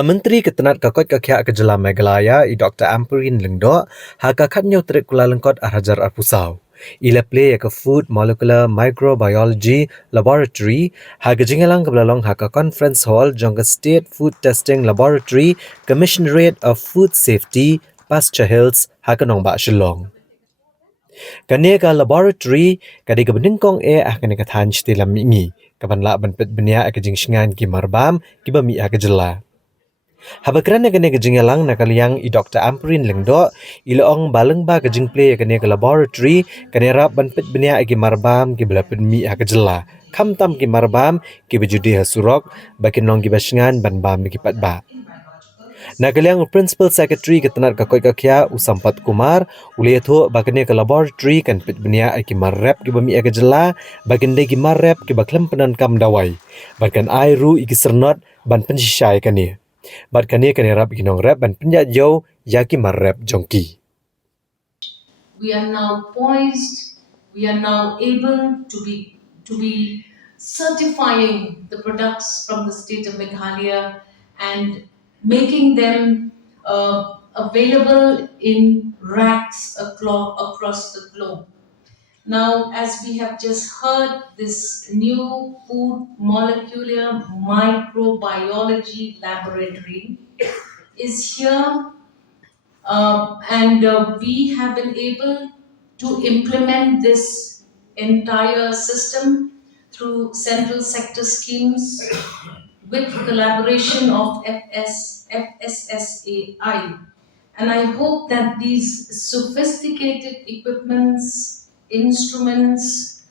Menteri Ketenat Kakot Kakyak ke Jylla Meghalaya Dr. Amperin Lengdo hakakatnyo trik kula lengkot arhajar arpusau. Ila play ke Food Molecular Microbiology Laboratory hagajingalang kebelalong haka Conference Hall jong ke State Food Testing Laboratory Commissionerate of Food Safety Pasture Hills hakanong ba Shillong. Kania ka laboratory kadi ka nyngkong kani ka than stilam mingi kaban la ban pet benia ka jingsngan ki marbam ki ba mi ka Jylla. Habakran kene kejingalang nakaliang Dr. Amperin Lengdo ilaong baleng ba kejing play kene ke laboratory kene rap ban pet benia ki marbam ki belapin mi ka Jylla. Kam tam ki marbam ki bejudi hasurok bakin nong ki basngan ban bam ki pat ba. Nakaliang Principal Secretary Ketenat Kakoi Kakya Usampat Kumar uliatho bakane ke laboratory kan pit benia ki marrep ki bami ka Jylla bakin de ki marrep ki baklam penan kam dawai bakan airu iki sernot ban pensisai kane bat kane kane rap ginong rap ban penjat jo yaki marrep jongki. We are now poised, we are now able to be certifying the products from the state of Meghalaya and making them available in racks across the globe. Now, as we have just heard, this new food molecular microbiology laboratory is here, and we have been able to implement this entire system through central sector schemes with collaboration of FSSAI. And I hope that these sophisticated equipments, instruments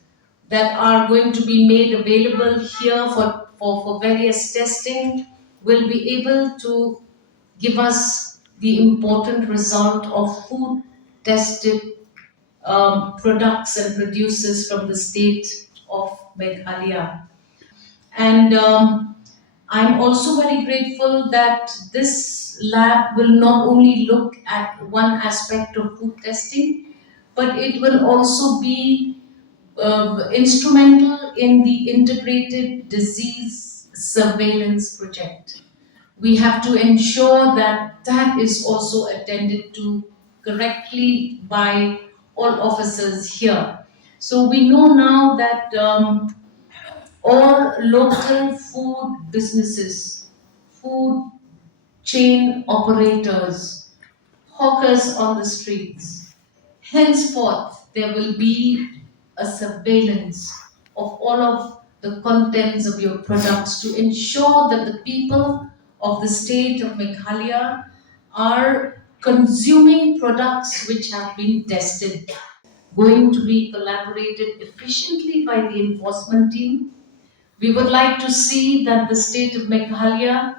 that are going to be made available here for various testing will be able to give us the important result of food tested products and producers from the state of Meghalaya. And I'm also very grateful that this lab will not only look at one aspect of food testing, but it will also be instrumental in the integrated disease surveillance project. We have to ensure that that is also attended to correctly by all officers here. So we know now that all local food businesses, food chain operators, hawkers on the streets, henceforth there will be a surveillance of all of the contents of your products to ensure that the people of the state of Meghalaya are consuming products which have been tested. Going to be collaborated efficiently by the enforcement team. We would like to see that the state of Meghalaya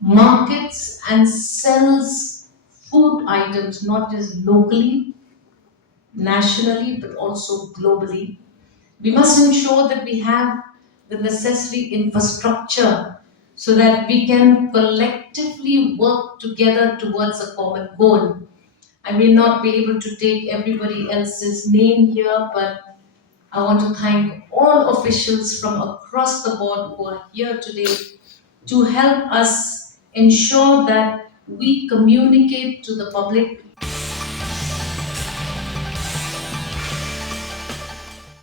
markets and sells food items not just locally, nationally, but also globally. We must ensure that we have the necessary infrastructure so that we can collectively work together towards a common goal. I may not be able to take everybody else's name here, but I want to thank all officials from across the board who are here today to help us ensure that we communicate to the public